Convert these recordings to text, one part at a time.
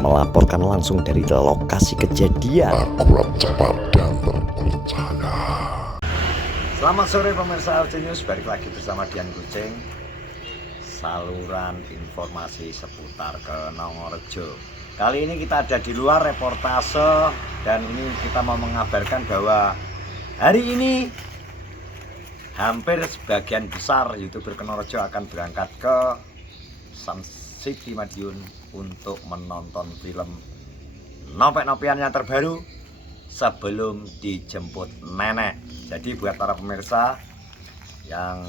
melaporkan langsung dari lokasi kejadian. Akurat, cepat, dan terpercaya. Selamat sore pemirsa RC News, balik lagi bersama Dian Kucing. Saluran informasi seputar Kenongorejo. Kali ini kita ada di luar reportase dan ini kita mau mengabarkan bahwa hari ini hampir sebagian besar YouTuber Kenongorejo akan berangkat ke Sun City Madiun untuk menonton film Nopek-Nopian yang terbaru Sebelum Dijemput Nenek. Jadi buat para pemirsa yang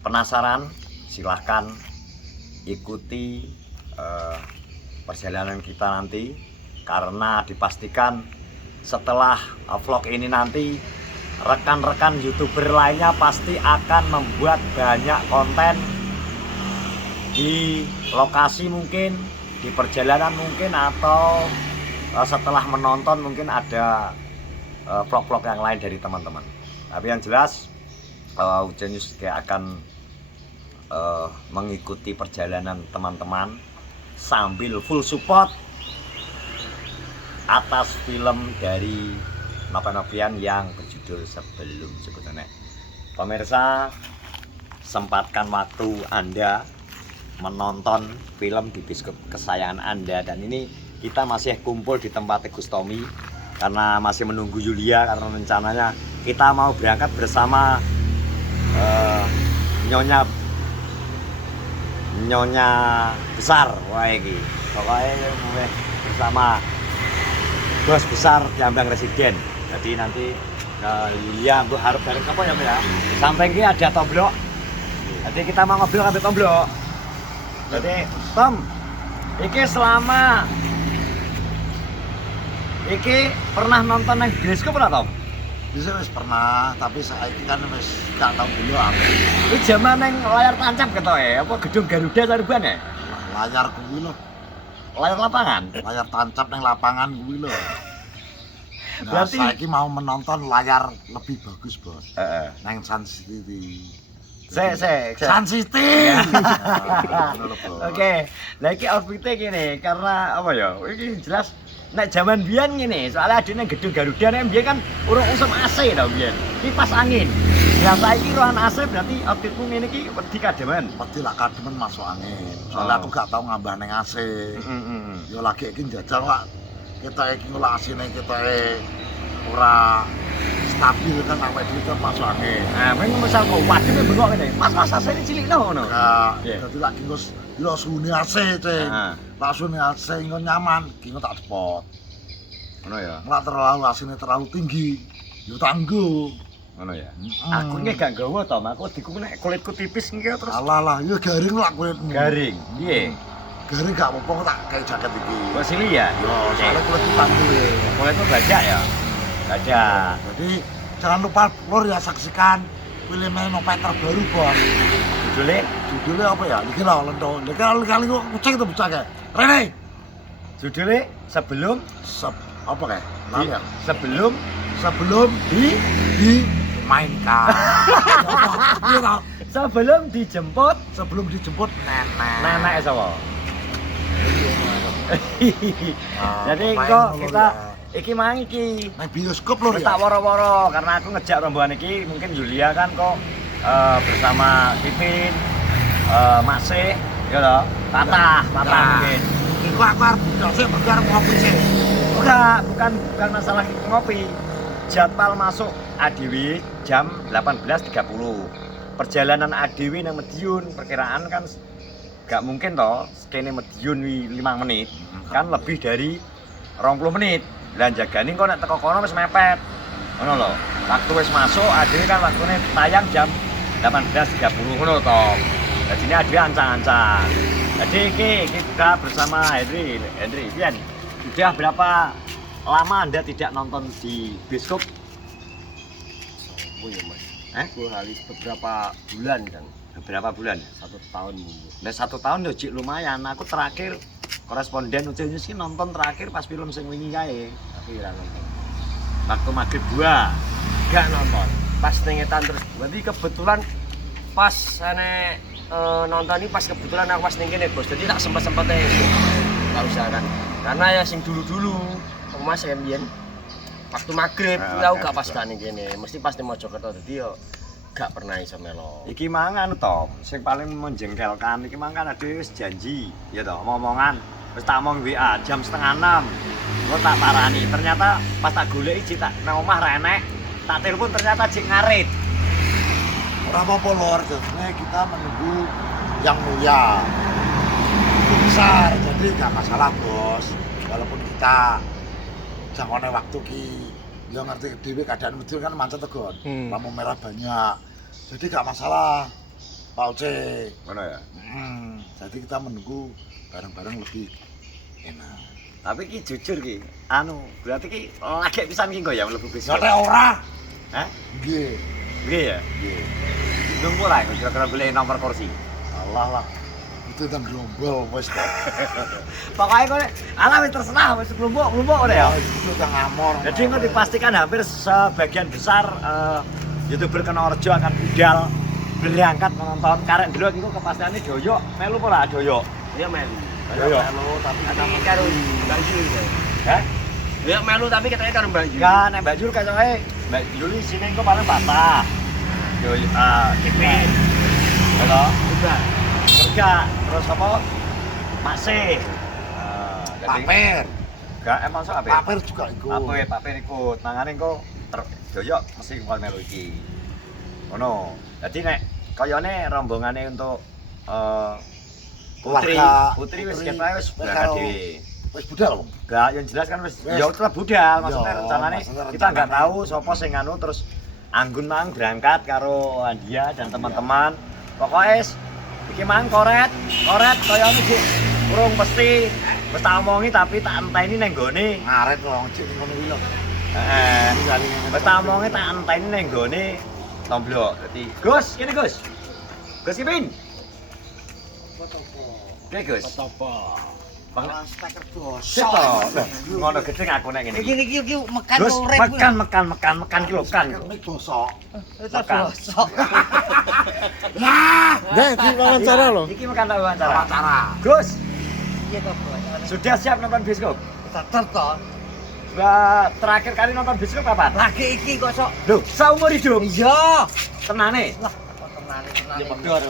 penasaran, silahkan ikuti perjalanan kita nanti, karena dipastikan setelah vlog ini nanti rekan-rekan YouTuber lainnya pasti akan membuat banyak konten di lokasi, mungkin di perjalanan mungkin, atau setelah menonton mungkin ada vlog-vlog yang lain dari teman-teman. Tapi yang jelas Ujenius akan mengikuti perjalanan teman-teman sambil full support atas film dari Nopek-Nopian yang berjudul Sebelum Dijemput Nenek. Pemirsa, sempatkan waktu Anda menonton film di bioskop kesayangan Anda. Dan ini kita masih kumpul di tempat Gus Tommy karena masih menunggu Yulia, karena rencananya kita mau berangkat bersama nyonya besar, wah ini pokoknya bersama bos besar Diambang Residen. Jadi nanti Yulia untuk harap bareng apa ya, sampai ini ada Tomblok. Jadi kita mau ngobrol sampai Tomblok. Jadi Tom, iki selama iki pernah nonton yang bioskop ora, Tom? Bisa wis pernah, tapi saiki kan wis gak tau dulu aku. Iki jaman yang layar tancap ketoke, apa gedung Garuda Tarban ya? Layar kuwi lho, Layar lapangan. layar tancap ning lapangan kuwi lho. Nah, Berarti saiki mau menonton layar lebih bagus, Bos. Heeh. Nang Sun City. Sik. Sun City. Oke, nah iki outfitnya gini, karena apa ya? Iki jelas nek zaman biyen ngene, soalnya adine gedung Garuda nek biyen kan urung usum AC to biyen. Kipas angin. Lah saiki ruangan AC berarti outfitmu ngene iki wedi kademen. Pasti lah kademen masuk angin. Soalnya aku gak tau ngambah neng AC. Yo lagi iki njajal lah. Kita iki ngolah asine kita ora stabil kan awake dhewe kan masuk angin. Nah, men misal kok wadine bengok ngene. Mas AC ini cilik ngono. Ya, Iya. dadi lagi ngos yo suhune AC, Cing. Heeh. Tak suhune AC engko nyaman, iki tak depot. Ngono ya. Ora terlalu asine terlalu tinggi. Yo tanggo. Ngono ya. Aku iki gak nggawa to, aku diku nek kulitku tipis iki terus Alah yo garing lah kulitmu. garing. Piye? Garing gak apa-apa tak kayak jaket iki. Kok sili ya? Yo, soalnya kulitku tanggo ya. Kulitmu bajak ya? Bajak. Jadi jangan lupa lur ya saksikan film Nopek terbaru, Bos. Judulnya Judulnya apa ya? Iki lho lento. Iki kali kok kucing itu bocah kayak. Rene. judulnya sebelum Apa kayak? Layar. sebelum Sebelum dimainkan. Iya tau? sebelum dijemput Sebelum dijemput nenek. nenek sapa? Nah, Jadi pemain kok lur kita ya. iki mang iki Nang bioskop lur wis ya. tak woro-woro karena aku ngejak rombongan iki, mungkin Julia kan kok bersama Pipin, Masih, ya loh, Tata mungkin. Iku aku arep sih berarep ngopi sih. Bukan masalah ngopi. Jadwal masuk ADW jam 18.30. Perjalanan ADW nang Madiun perkiraan kan gak mungkin toh skene Madiun 5 menit. Kan lebih dari 20 menit. Lah jagane kok nek teko kono wis mepet. Ngono lho. Waktu wis masuk ADW kan waktune tayang jam 18.30 ngono toh. Jadi ini ADW ancang-ancang. Jadi kita bersama Henry, Pian, sudah berapa lama Anda tidak nonton di bioskop? Oh iya mas, Eh? beberapa bulan kan, Beberapa bulan? 1 tahun minggu. Nah 1 tahun ya Cik, lumayan. Aku terakhir koresponden Ujenius sih nonton terakhir pas film sing wingi kae. Tapi ora nonton. Waktu maghrib 2. Gak nonton. Pas nengetan terus. Berarti kebetulan pas ane nonton ini pas kebetulan aku pas ning kene bos, jadi tak sempet-sempetnya nggak usah kan, karena ya sing dulu-dulu Mas Rembian waktu maghrib aku gak pas kan ning kene, mesti pas di Mojokerto, jadi yo gak pernah iso melo. Iki mangan to, sing paling menjengkelkan iki mangan ada wis janji, ya toh, omongan. Wis tak omong WA jam 5:30. Gua tak parani, ternyata pas tak goleki Cik tak nang omah ra enek. Tak telepon ternyata Cik ngarit. Ora apa-apa lor, jadi kita menunggu yang mulia. Itu besar, jadi gak masalah bos. Walaupun kita jangkauan waktu ki, ya ngerti dhewe keadaan medul kan macet tegon. Lampu merah banyak. Jadi gak masalah. Pak Oce. Ngono ya. Jadi kita menunggu bareng-bareng lebih enak. Tapi ki jujur ki, berarti ki lagi pisan ki kok ya mlebu bis. Ya ora. Hah? Nggih. Nggih ya? Nggih. Nunggu lah kira-kira beli nomor kursi. Allah lah. Itu tang gerombol wis kok. Pokoknya kok ala wis terserah wis kelompok udah ya. Itu tang ngamor. Jadi engko dipastikan hampir sebagian besar YouTuber Kenorejo akan budal berangkat menonton karek dulu iku kepastiane doyok melu apa ora doyok? Ya melu. Doyok. Melu tapi Tapi karo Mbak Jul. Heh? Ya melu tapi katanya karo Mbak Jul. Enggak, nek Mbak Jul kacoke Mbak Jul sini engko paling patah. Doyok Kipin. Halo? Udah. Enggak, terus apa? Masih. paper. Enggak, emang sok apa? Paper juga ikut. Paper ikut. Mangane engko doyok mesti kon melu iki. Ngono. Dadi nek kayane rombongane untuk Putri wis ketok wis berangkat dhewe. Wis budal, Bang. Enggak, yang jelas kan wis ya tetep budal, maksudnya Yo, rencanane maksudnya kita nggak rencananya. tahu sapa sing anu terus Anggun mang berangkat karo Andia dan teman-teman. Pokoknya iki mang koret kaya iki urung mesti wis tak omongi tapi tak enteni nang gone. Ngaret wong cek ning kono kuwi lho. Heeh. Wis tak omongi tak enteni nang gone Tomblok. Dadi, Gus, kene Gus. Gus Kipin. Oke Gus. Topo. Bang Steker bos. Seto. Ngono gedeng aku nek ngene iki. Iki mekan Gus, urip. mekan ki lho kan. Steker bosok. Bosok. Dek, di wawancara loh. Iki mekan tak wawancara. Wawancara. Gus, Iya toh, Bos. sudah siap nonton bioskop? Tetep toh. Terakhir kali nonton bioskop kapan? Lagi iki kok sok. Loh, seumur hidup. Iya. Tenane. Lah, kok tenane. Ya pedor.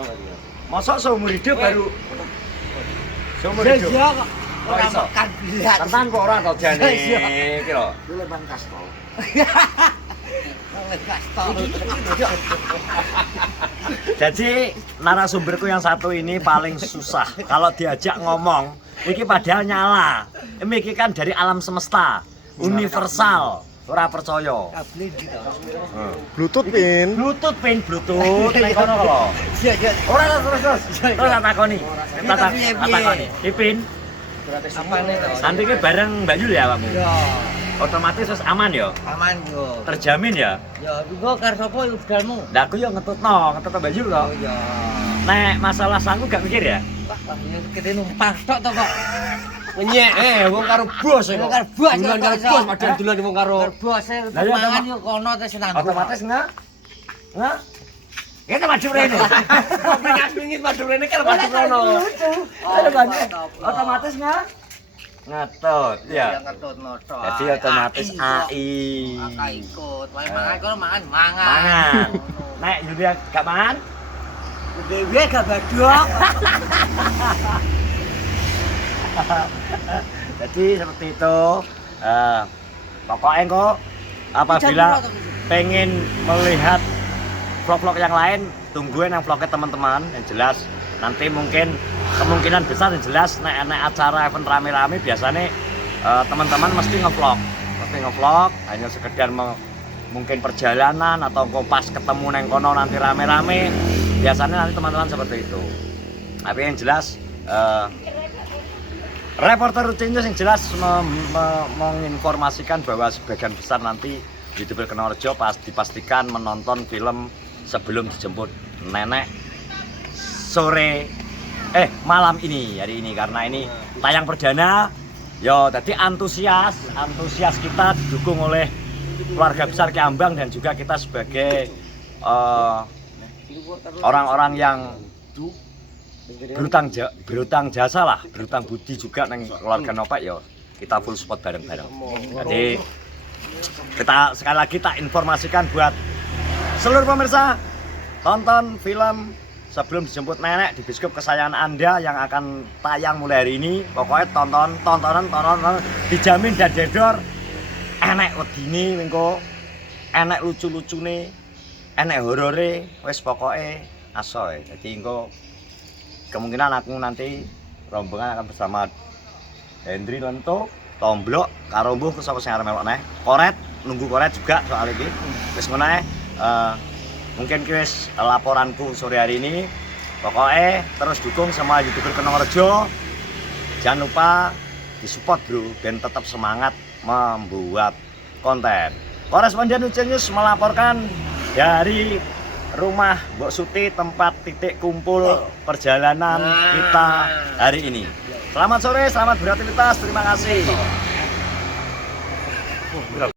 Mosok seumur hidup baru seumur Iya hidup. kok. Kok Ora iso? makan belas. Tenan kok ora to jane Iya. iki lho. Kuwi leman kastol. Wis kastol. Jadi narasumberku yang satu ini paling susah. Kalau diajak ngomong, iki padahal nyala. Iki kan dari alam semesta, universal. Ora percaya. Kabel gitu. Bluetooth pin. Bluetooth ning kono lho. Iya, iya. Ora terus. Terus tak takoni. Tak takoni. Ipin, Apa nih toh? nanti ki bareng Mbak Yul ya kamu. Ya, Otomatis wis aman ya. aman yo. Terjamin ya. Ya, iku karo sapa udalmu? Lah aku yo ngetut Mbak Yul kok. Oh ya. Nek masalah sanggup gak mikir ya? Wah, kita numpang tok to kok. Nyek, wong karo bos kok. Wong karo bos, Dulan karo kok. bos, padahal dulan wong karo. Bos e Lah, iya, mangan Pak. yo kono te senang. Otomatis nggak? Kita maju rene. Pengen pingin madu rene kan madu rono. Ada banyak. Otomatis nggak? Ngetut ya. ngetut noto. Jadi otomatis AI. Maka ikut. Wae mangan kono mangan. Mangan. Nek Yulia gak mangan? Dewe gak badok. Jadi seperti itu. Pokoknya kok apabila pengen melihat vlog-vlog yang lain, tungguin yang vlognya teman-teman. Yang jelas nanti mungkin kemungkinan besar yang jelas nek acara event rame-rame biasanya teman-teman mesti ngevlog hanya sekedar mungkin perjalanan atau kok pas ketemu neng kono nanti rame-rame biasanya nanti teman-teman seperti itu. Tapi yang jelas reporter rutin yang jelas menginformasikan bahwa sebagian besar nanti YouTuber Kenorejo dipastikan menonton film sebelum dijemput nenek sore malam ini, hari ini, karena ini tayang perdana. Yo, tadi antusias kita didukung oleh keluarga besar Kiambang dan juga kita sebagai orang-orang yang berutang jasa lah, berutang budi juga neng keluarga Nopek ya. Kita full support bareng-bareng. Jadi kita sekali lagi tak informasikan buat seluruh pemirsa, tonton film Sebelum Dijemput Nenek di bioskop kesayangan Anda yang akan tayang mulai hari ini. Pokoknya tontonan dijamin dan dedor enek wedine mengko, enek lucu-lucune, enek horore, wis pokoke aso. Jadi engko kemungkinan aku nanti rombongan akan bersama Hendri Lento, Tomblok, karo mbuh sapa sing arep melok neh. Koret, nunggu koret juga soal iki. Wis ngono ae. Mungkin wis laporanku sore hari ini. Pokoknya terus dukung semua YouTuber Kenongrejo. Jangan lupa disupport bro dan tetap semangat membuat konten. Koresponden Uceng News melaporkan dari rumah Mbok Suti, tempat titik kumpul perjalanan kita hari ini. Selamat sore, selamat beraktivitas, terima kasih.